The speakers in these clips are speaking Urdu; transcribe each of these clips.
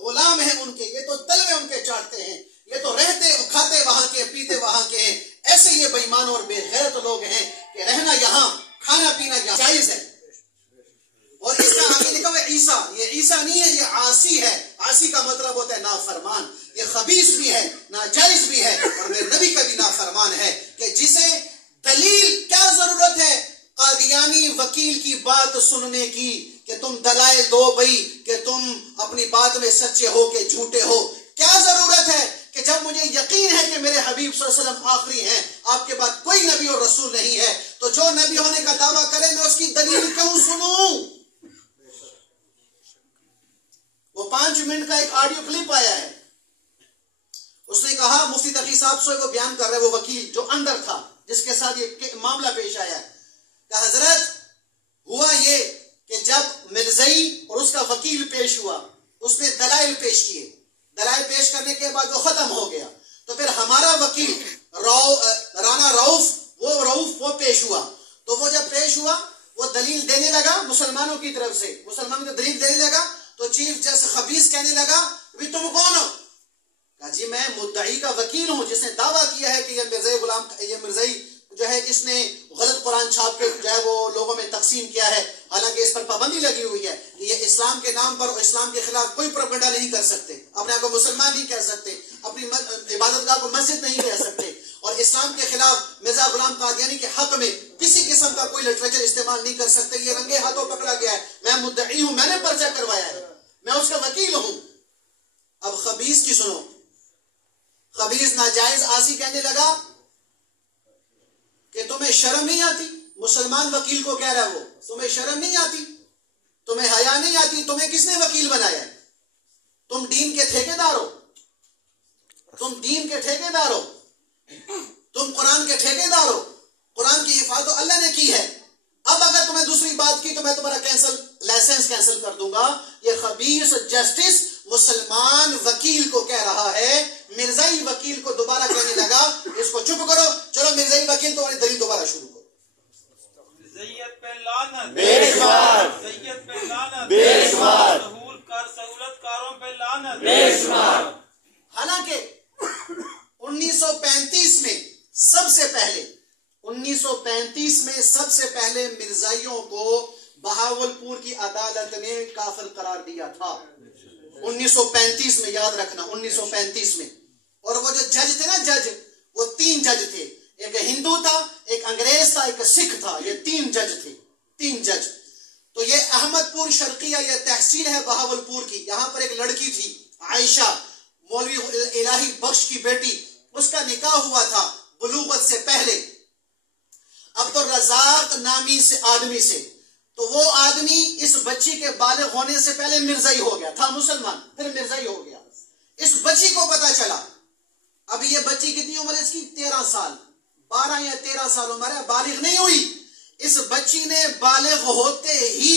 غلام ہیں ان کے، یہ تو تلوے ان کے چاٹتے ہیں، یہ تو رہتے کھاتے وہاں کے، پیتے وہاں کے ہیں. ایسے یہ بے ایمان اور بے غیرت لوگ ہیں کہ رہنا یہاں، کھانا پینا یہاں جائز ہے. اور اس کا آگے لکھا ہوا ہے عیسیٰ. یہ عیسیٰ نہیں ہے، یہ عاصی ہے. عاصی کا مطلب ہوتا ہے نافرمان. یہ خبیث بھی ہے، ناجائز بھی ہے، اور میرے نبی کا بھی نافرمان ہے کہ جسے دلیل کیا ضرورت ہے قادیانی وکیل کی بات سننے کی کہ تم دلائل دو بھئی کہ تم اپنی بات میں سچے ہو کہ جھوٹے ہو. کیا ضرورت ہے کہ جب مجھے یقین ہے کہ میرے حبیب صلی اللہ علیہ وسلم آخری ہیں، آپ کے بعد کوئی نبی اور رسول نہیں ہے، تو جو نبی ہونے کا دعویٰ کرے میں اس کی دلیل کیوں سنوں؟ وہ 5 منٹ کا ایک آڈیو کلپ آیا ہے. اس نے کہا، مفتی تقی صاحب سے وہ بیان کر رہے، وہ وکیل جو اندر تھا جس کے ساتھ یہ معاملہ پیش آیا ہے، کہ حضرت ہوا یہ کہ جب مرزائی اور اس کا وکیل پیش ہوا، اس نے دلائل پیش کیے. دلائل پیش کرنے کے بعد وہ ختم ہو گیا. تو پھر ہمارا وکیل رانا رؤف وہ پیش ہوا. تو وہ جب پیش ہوا وہ دلیل دینے لگا مسلمانوں کی طرف سے، مسلمانوں کو دلیل دینے لگا. تو چیف جسٹس خبیث کہنے لگا، بھی تم کون ہو؟ کہا جی میں مدعی کا وکیل ہوں جس نے دعویٰ کیا ہے کہ یہ مرزائی جو ہے اس نے غلط قرآن چھاپ کے جو ہے وہ لوگوں میں تقسیم کیا ہے، حالانکہ اس پر پابندی لگی ہوئی ہے کہ یہ اسلام کے نام پر اور اسلام کے خلاف کوئی پروپیگنڈا نہیں کر سکتے، اپنے آپ کو مسلمان نہیں کہہ سکتے، اپنی عبادت گاہ کو مسجد نہیں کہہ سکتے، اور اسلام کے خلاف مرزا غلام قادیانی کے حق میں کسی قسم کا کوئی لٹریچر استعمال نہیں کر سکتے. یہ رنگے ہاتھوں پکڑا گیا ہے. میں مدعی ہوں، میں نے پرچہ کروایا ہے، میں اس کا وکیل ہوں. اب خبیث کی سنو. خبیث ناجائز عاصی کہنے لگا کہ تمہیں شرم نہیں آتی؟ مسلمان وکیل کو کہہ رہا ہے وہ، تمہیں شرم نہیں آتی؟ تمہیں حیا نہیں آتی؟ تمہیں کس نے وکیل بنایا ہے؟ تم دین کے ٹھیکیدار ہو، تم دین کے ٹھیکیدار ہو، تم قرآن کے ٹھیکیدار ہو. قرآن کی حفاظت اللہ نے کی ہے. اب اگر تمہیں دوسری بات کی تو میں تمہارا لائسنس کینسل کر دوں گا. یہ خبیث جسٹس مسلمان وکیل کو کہہ رہا ہے. مرزائی وکیل کو دوبارہ کہنے لگا اس کو چپ کرو، چلو مرزائی وکیل تمہاری دلیل دوبارہ شروع کرو. زیت پہ لعنت، بے شمار، زیت پہ لعنت، بے شمار، سہولت کاروں پہ لعنت، بے شمار. حالانکہ 1935 میں سب سے پہلے مرزائیوں کو بہاولپور کی عدالت نے کافر قرار دیا تھا. 1935 میں، یاد رکھنا 1935 میں. اور وہ جو جج تھے نا، جج، وہ 3 جج تھے. ایک ہندو تھا، ایک انگریز تھا، ایک سکھ تھا. یہ 3 جج تھے، 3 جج. تو یہ احمد پور شرقیہ، یہ تحصیل ہے بہاولپور کی. یہاں پر ایک لڑکی تھی عائشہ، مولوی الہی بخش کی بیٹی. اس کا نکاح ہوا تھا بلوغت سے پہلے عبدالرزاق نامی سے آدمی سے. تو وہ آدمی اس بچی کے بالغ ہونے سے پہلے مرزائی ہو گیا تھا، مسلمان، پھر مرزائی ہو گیا. اس بچی کو پتا چلا، اب یہ بچی کتنی عمر ہے اس کی؟ 13 سال، 12 یا 13 سال عمر ہے، بالغ نہیں ہوئی. اس بچی نے بالغ ہوتے ہی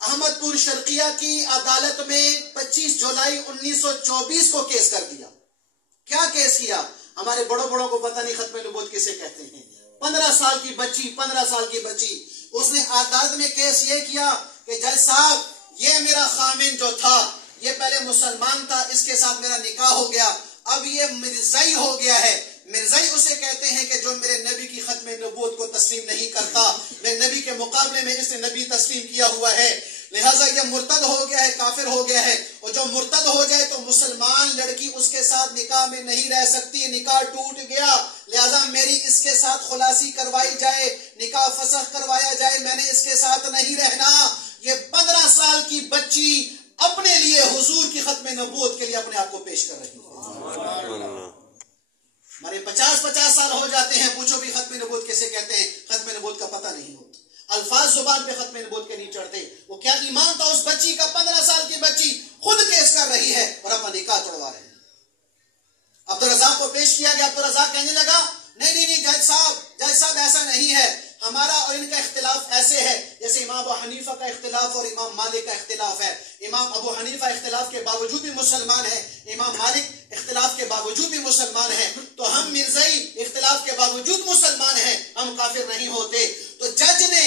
احمد پور شرقیہ کی عدالت میں 25 جولائی 1924 کو کیس کر دیا. کیا کیس کیا؟ ہمارے بڑوں کو پتہ نہیں ختم نبوت کسے کہتے ہیں. 15 سال کی بچی. اس نے عدالت میں کیس یہ کیا کہ جج صاحب، یہ میرا خامن جو تھا یہ پہلے مسلمان تھا، اس کے ساتھ میرا نکاح ہو گیا، اب یہ مرزائی ہو گیا ہے. مرزائی اسے کہتے ہیں کہ جو میرے نبی کی ختم نبوت کو تسلیم نہیں کرتا. میں نبی کے مقابلے میں اس نے نبی تسلیم کیا ہوا ہے، لہٰذا یہ مرتد ہو گیا ہے، کافر ہو گیا ہے. اور جو مرتد ہو جائے تو مسلمان لڑکی اس کے ساتھ نکاح میں نہیں رہ سکتی، نکاح ٹوٹ گیا. لہٰذا میری اس کے ساتھ خلاصی کروائی جائے، نکاح فسخ کروایا جائے، میں نے اس کے ساتھ نہیں رہنا. یہ 15 سال کی بچی اپنے لیے حضور کی ختم نبوت کے لیے اپنے آپ کو پیش کر رہی ہے. ہمارے 50 سال ہو جاتے ہیں، پوچھو بھی ختم نبوت کیسے کہتے ہیں، ختم نبوت کا پتہ نہیں ہوتا، الفاظ زبان پہ ختم نبوت کے نہیں چڑھتے. وہ کیا ایمان تھا اس بچی کا؟ 15 سال کی بچی خود کیس کر رہی ہے اور اپنا نکاح توڑوا رہے ہیں. عبدالرزاق کو پیش کیا گیا. عبدالرزاق کہنے لگا نہیں جج صاحب ایسا نہیں ہے، ہمارا اور ان کا اختلاف ایسے ہے جیسے امام ابو حنیفہ کا اختلاف اور امام مالک کا اختلاف ہے. امام ابو حنیفہ اختلاف کے باوجود بھی مسلمان ہیں، امام مالک اختلاف کے باوجود بھی مسلمان ہیں، تو ہم مرزائی اختلاف کے باوجود مسلمان ہیں، ہم کافر نہیں ہوتے. تو جج نے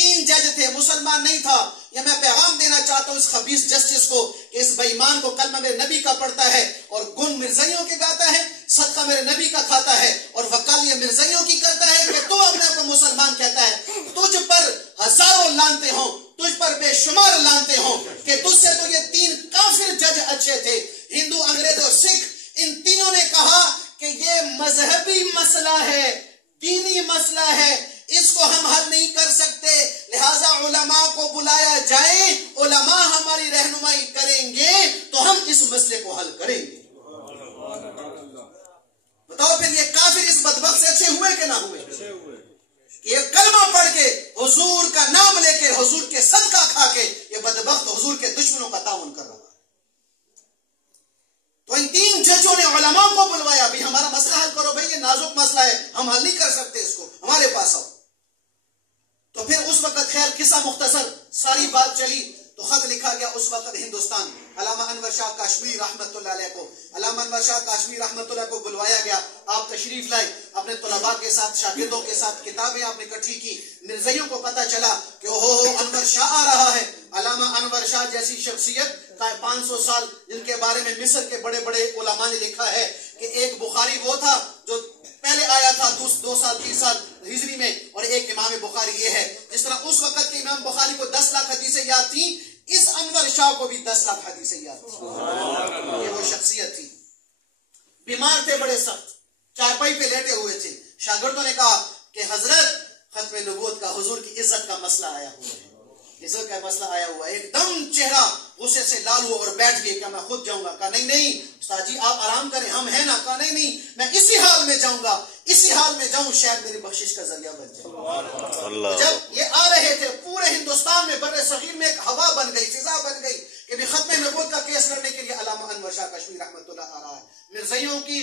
3 جج تھے، مسلمان نہیں تھا. یہ میں پیغام دینا چاہتا ہوں اس خبیث جسٹس کو کہ اس بے ایمان کو کلمہ میرے نبی کا پڑھتا ہے اور گن مرزائیوں کے گاتا ہے، صدقہ میرے نبی کا کھاتا ہے اور وکالی مرزائیوں کی کرتا ہے کہ تو اپنے آپ کو مسلمان کہتا ہے. تجھ پر ہزاروں لانتے ہوں، تجھ پر بے شمار لانتے ہوں کہ تجھ سے تو یہ 3 کافر جج اچھے تھے. ہندو، انگریز اور سکھ، ان تینوں نے کہا کہ یہ مذہبی مسئلہ ہے، دینی مسئلہ ہے، اس کو ہم حل نہیں کر سکتے، لہذا علماء کو بلایا جائے، علماء ہماری رہنمائی کریں گے تو ہم اس مسئلے کو حل کریں گے. بتاؤ پھر یہ کافر اس بدبخت سے اچھے ہوئے کہ نہ ہوئے؟ یہ کلمہ پڑھ کے، حضور کا نام لے کے، حضور کے صدقہ کھا کے یہ بدبخت حضور کے دشمنوں کا تعاون کر رہا ہے. تو ان 3 ججوں نے علماء کو بلوایا، بھی ہمارا مسئلہ حل کرو، بھائی یہ نازک مسئلہ ہے، ہم حل نہیں کر سکتے اس کو، ہمارے پاس آؤ. تو پھر اس وقت خیر قصہ مختصر ساری بات چلی تو خط لکھا گیا اس وقت ہندوستان. علامہ انور شاہ کاشمیری رحمت اللہ علیہ کو، علامہ انور شاہ کاشمیری رحمت اللہ کو بلوایا گیا. آپ تشریف لائے اپنے طلباء کے ساتھ، شاگردوں کے ساتھ، کتابیں آپ نے اکٹھی کی. مرزائیوں کو پتہ چلا کہ انور شاہ آ رہا ہے. علامہ انور شاہ جیسی شخصیت کا 500 سال جن کے بارے میں مصر کے بڑے بڑے علماء نے لکھا ہے کہ ایک بخاری وہ تھا جو پہلے آیا تھا 2 سال 3 سال ہجری میں، اور ایک امام بخاری یہ ہے. جس طرح اس وقت کے امام بخاری کو 10 لاکھ حدیثیں یاد تھیں، اس انور شاہ کو بھی 10 لاکھ حدیثیں یاد تھیں. یہ وہ شخصیت تھی. بیمار تھے بڑے سخت، چارپائی پہ لیٹے ہوئے تھے. شاگردوں نے کہا کہ حضرت ختم نبوت کا، حضور کی عزت کا مسئلہ آیا ہوا ہے، عزت کا مسئلہ آیا ہوا ہے. ایک دم چہرہ غصے سے لال ہوا اور بیٹھ گئے. کیا میں خود جاؤں گا؟ کہا نہیں استاد جی آپ آرام کریں، ہم ہیں نا. کہا نہیں میں اسی حال میں جاؤں گا، اسی حال میں جاؤں، شاید میری بخشش کا ذریعہ بن جائے. جب یہ آ رہے تھے پورے ہندوستان میں، بر صغیر میں ایک ہوا بن گئی، فضا بن گئی کہ بھی ختم نبوت کا کیس لڑنے کے لیے علامہ انور شاہ کاشمیری رحمت اللہ آ رہا ہے. مرزائیوں کی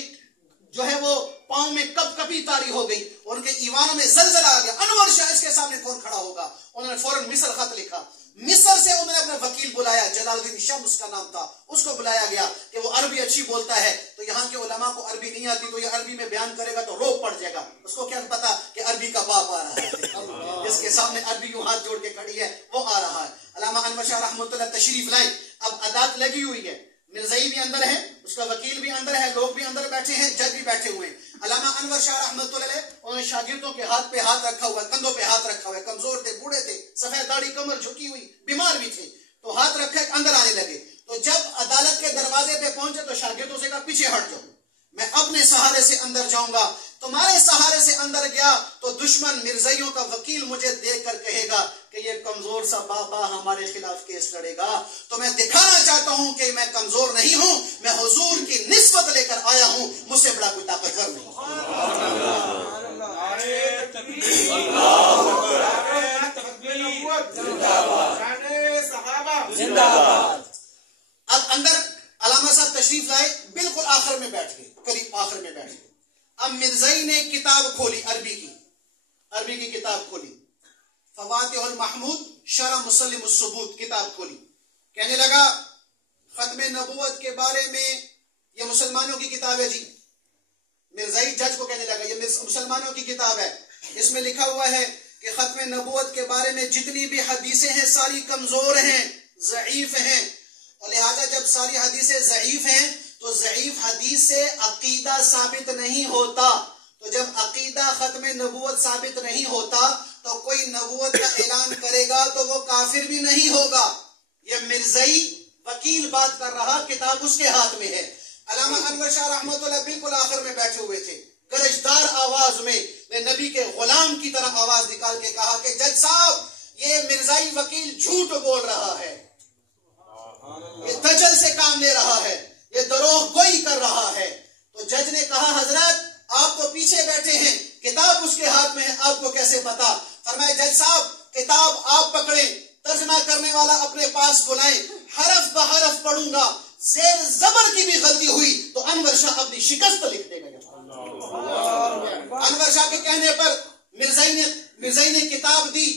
جو ہے وہ پاؤں میں کپ کپی تاری ہو گئی، ان کے ایوانوں میں زلزلہ آ گیا. انور شاہ اس کے سامنے کون کھڑا ہوگا؟ انہوں نے فوراً مصر خط لکھا. مصر سے انہوں نے اپنا وکیل بلایا، جلال الدین شمس کا نام تھا، اس کو بلایا گیا کہ وہ عربی اچھی بولتا ہے. تو یہاں کے علماء کو عربی نہیں آتی تو یہ عربی میں بیان کرے گا تو روک پڑ جائے گا. اس کو کیا پتا کہ عربی کا باپ آ رہا ہے، جس کے سامنے عربی یوں ہاتھ جوڑ کے کھڑی ہے وہ آ رہا ہے. علامہ انور شاہ رحمۃ اللہ تشریف لائے. اب عدالت لگی ہوئی ہے، مرزائی بھی اندر ہے، اس کا وکیل بھی اندر ہے، لوگ بھی اندر بیٹھے ہیں، جج بھی بیٹھے ہوئے ہیں. علامہ انور شاہ رحمۃ اللہ علیہ انہوں نے شاگردوں کے ہاتھ پہ ہاتھ رکھا ہوا ہے، کندھوں پہ ہاتھ رکھا ہوا ہے. کمزور تھے، بوڑھے تھے، سفید داڑھی، کمر جھکی ہوئی، بیمار بھی تھے. تو ہاتھ رکھا، اندر آنے لگے. تو جب عدالت کے دروازے پہ پہنچے تو شاگردوں سے کہا پیچھے ہٹ جاؤ، میں اپنے سہارے سے اندر جاؤں گا. تمہارے سہارے سے اندر گیا تو دشمن مرزائیوں کا وکیل مجھے دیکھ کر کہے گا کہ یہ کمزور سا بابا ہمارے خلاف کیس لڑے گا. تو میں دکھانا چاہتا ہوں کہ میں کمزور نہیں ہوں، میں حضور کی نسبت لے کر آیا ہوں، مجھ سے بڑا کوئی طاقتور نہیں. اب اندر علامہ صاحب تشریف لائے، بالکل آخر میں بیٹھ گئے، قریب آخر میں بیٹھ گئے. اب مرزائی نے کتاب کھولی، عربی کی کتاب کھولی، فواتح المحمود شرح مسلم الثبوت کتاب کھولی. کہنے لگا ختم نبوت کے بارے میں یہ مسلمانوں کی کتاب ہے جی. مرزائی جج کو کہنے لگا یہ مسلمانوں کی کتاب ہے، اس میں لکھا ہوا ہے کہ ختم نبوت کے بارے میں جتنی بھی حدیثیں ہیں ساری کمزور ہیں، ضعیف ہیں. اور لہذا جب ساری حدیثیں ضعیف ہیں تو ضعیف حدیث سے عقیدہ ثابت نہیں ہوتا. تو جب عقیدہ ختم نبوت ثابت نہیں ہوتا تو کوئی نبوت کا اعلان کرے گا تو وہ کافر بھی نہیں ہوگا. یہ مرزائی وکیل بات کر رہا، کتاب اس کے ہاتھ میں ہے. علامہ انور شاہ رحمۃ اللہ بالکل آخر میں بیٹھے ہوئے تھے. گرجدار آواز میں نے نبی کے غلام کی طرح آواز نکال کے کہا کہ جج صاحب یہ مرزائی وکیل جھوٹ بول رہا ہے، یہ دجل سے کام لے رہا ہے، یہ دروغ گوئی کر رہا ہے. تو جج نے کہا حضرت آپ تو پیچھے بیٹھے ہیں، کتاب اس کے ہاتھ میں ہے، آپ کو کیسے پتا؟ فرمائے جج صاحب کتاب آپ پکڑیں، ترجمہ کرنے والا اپنے پاس بلائیں، حرف بحرف پڑھوں گا، زیر زبر کی بھی غلطی ہوئی تو انور شاہ اپنی شکست لکھ دے گا. انور شاہ کے کہنے پر مرزائی نے کتاب دی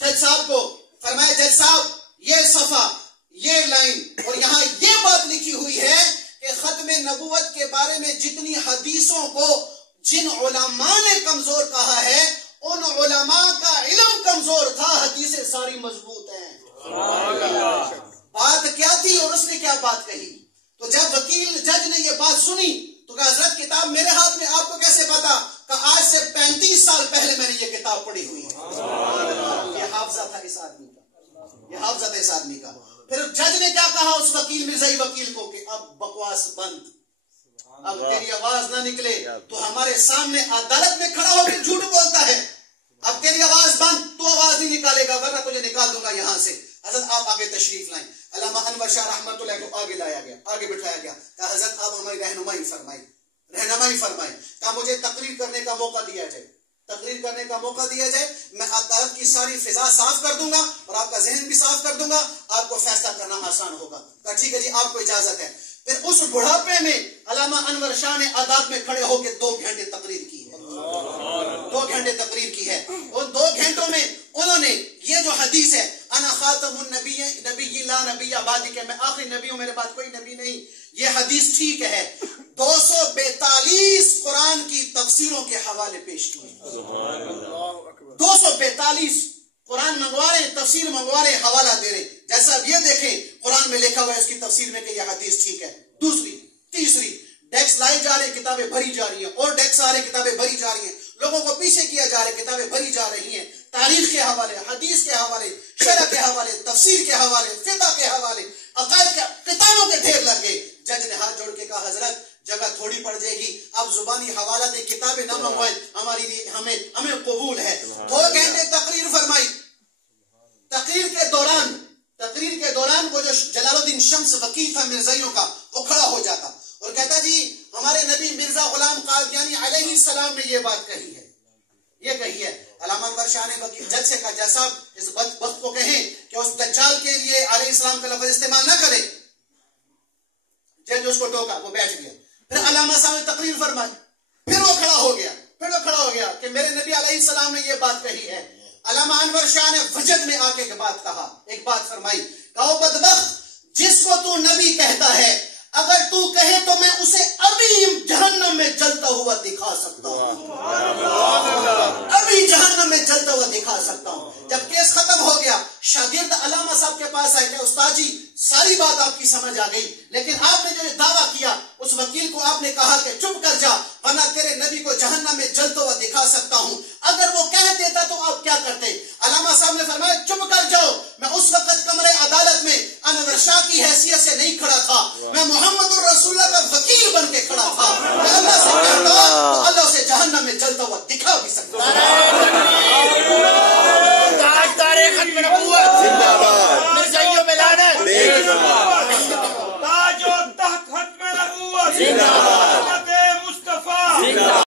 جج صاحب کو. فرمائے جج صاحب یہ صفحہ، یہ لائن اور یہاں یہ بات لکھی ہوئی ہے کہ ختم نبوت کے بارے میں جتنی حدیثوں کو جن علماء نے کمزور کہا ہے ان علماء کا علم کمزور تھا، ساری مضبوط ہیں. بات کیا تھی اور اس نے کیا بات کہی؟ تو جب وکیل جج نے یہ بات سنی تو کہا حضرت کتاب میرے ہاتھ میں، آپ کو کیسے پتا؟ کہ آج سے 35 سال پہلے میں نے یہ کتاب پڑھی ہوئی ہے. یہ حافظہ تھا اس آدمی کا، یہ حافظہ تھا اس آدمی کا. پھر جج نے کیا کہا اس وکیل مرزائی وکیل کو کہ اب بکواس بند، اب تیری آواز نہ نکلے. تو ہمارے سامنے عدالت میں کھڑا ہو کے جھوٹ بولتا ہے، اب تیری آواز بند، تو آواز نہیں نکالے گا ورنہ تجھے نکال دوں گا یہاں سے. حضرت آپ آگے تشریف لائیں. علامہ انور شاہ رحمۃ اللہ کو آگے لایا گیا، آگے بٹھایا گیا. کہا حضرت آپ ہماری رہنمائی فرمائیں، رہنمائی فرمائیں. کہا مجھے تقریر کرنے کا موقع دیا جائے، تقریر کرنے کا موقع دیا جائے. میں عدالت کی ساری فضا صاف کر دوں گا اور آپ کا ذہن بھی صاف کر دوں گا، آپ کو فیصلہ کرنا آسان ہوگا. کہا ٹھیک ہے جی، آپ کو اجازت ہے. پھر اس بڑھاپے میں علامہ انور شاہ نے عدالت میں کھڑے ہو کے 2 گھنٹے تقریر کی ہے. 2 گھنٹے تقریر کی ہے. اور 2 گھنٹوں میں انہوں نے یہ جو حدیث ہے انا خاتم النبی نبی لا نبی بعدی، کہ میں آخری نبی ہوں، میرے بعد کوئی نبی نہیں، یہ حدیث ٹھیک ہے. 242 قرآن کی تفسیروں کے حوالے پیش کیے. 242 قرآن منگوا رہے ہیں، تفسیر منگوا رہے ہیں، حوالہ دے رہے ہیں. جیسا اب یہ دیکھیں قرآن میں لکھا ہوا ہے اس کی تفسیر میں کہ یہ حدیث ٹھیک ہے. دوسری تیسری ڈیکس لائے جا رہے ہیں، کتابیں بھری جا رہی ہیں، اور ڈیکس آ رہے ہیں، کتابیں بھری جا رہی ہیں. لوگوں کو پیچھے کیا جا رہا ہے، کتابیں بھری جا رہی ہیں. تاریخ کے حوالے، حدیث کے حوالے، شرع کے حوالے، تفسیر کے حوالے، فقہ کے حوالے، عقائد کے کتابوں کے ڈھیر لگ گئے. جج نے ہاتھ جوڑ کے کہا حضرت جگہ تھوڑی پڑ جائے گی، آپ زبانی حوالہ دیں، کتابیں نہ منگوائیں، ہماری ہمیں قبول ہے. 2 گھنٹے تقریر فرمائی. تقریر کے دوران وہ جو جلال الدین شمس وکیل تھا مرزائیوں کا، وہ کھڑا ہو جاتا اور کہتا جی ہمارے نبی مرزا غلام قادیانی علیہ السلام نے یہ بات کہی ہے، یہ کہی ہے. علامہ انور شاہ نے وکیل جج سے کہا جج صاحب اس وقت کو کہیں کہ اس دجال کے لیے علیہ السلام کا لفظ استعمال نہ کرے. جج اس کو ٹوکا، وہ بیٹھ گیا. پھر علامہ صاحب نے تقریر فرمائی، پھر وہ کھڑا ہو گیا کہ میرے نبی علیہ السلام نے یہ بات کہی ہے. علامہ انور شاہ نے وجد میں آ کے ایک بات کہا، ایک بات فرمائی. کہو بدبخت، جس کو تو نبی کہتا ہے اگر تو کہے تو میں اسے ابھی جہنم میں جلتا ہوا دکھا سکتا ہوں، ابھی جہنم میں جلتا ہوا دکھا سکتا ہوں. جب کیس ختم ہو گیا شاگرد علامہ صاحب کے پاس آئے کہ استاد جی ساری بات آپ کی سمجھ آ گئی، لیکن آپ نے جو یہ دعویٰ کیا اس وکیل کو آپ نے کہا کہ چپ کر جا ورنہ تیرے نبی کو جہنم میں جلتا ہوا دکھا سکتا ہوں، اگر وہ کہہ دیتا تو آپ کیا کرتے؟ علامہ صاحب نے فرمایا چپ کر جاؤ، میں اس وقت کمرے عدالت میں انور شاہ کی حیثیت سے نہیں کھڑا تھا، میں محمد الرسول اللہ کا وکیل بن کے کھڑا تھا. میں اللہ سے کہتا تو اللہ اسے جہنم میں جلتا ہوا دکھا بھی سکتا. مرزائیوں میں لعنت، تاج و تخت ختم نبوت.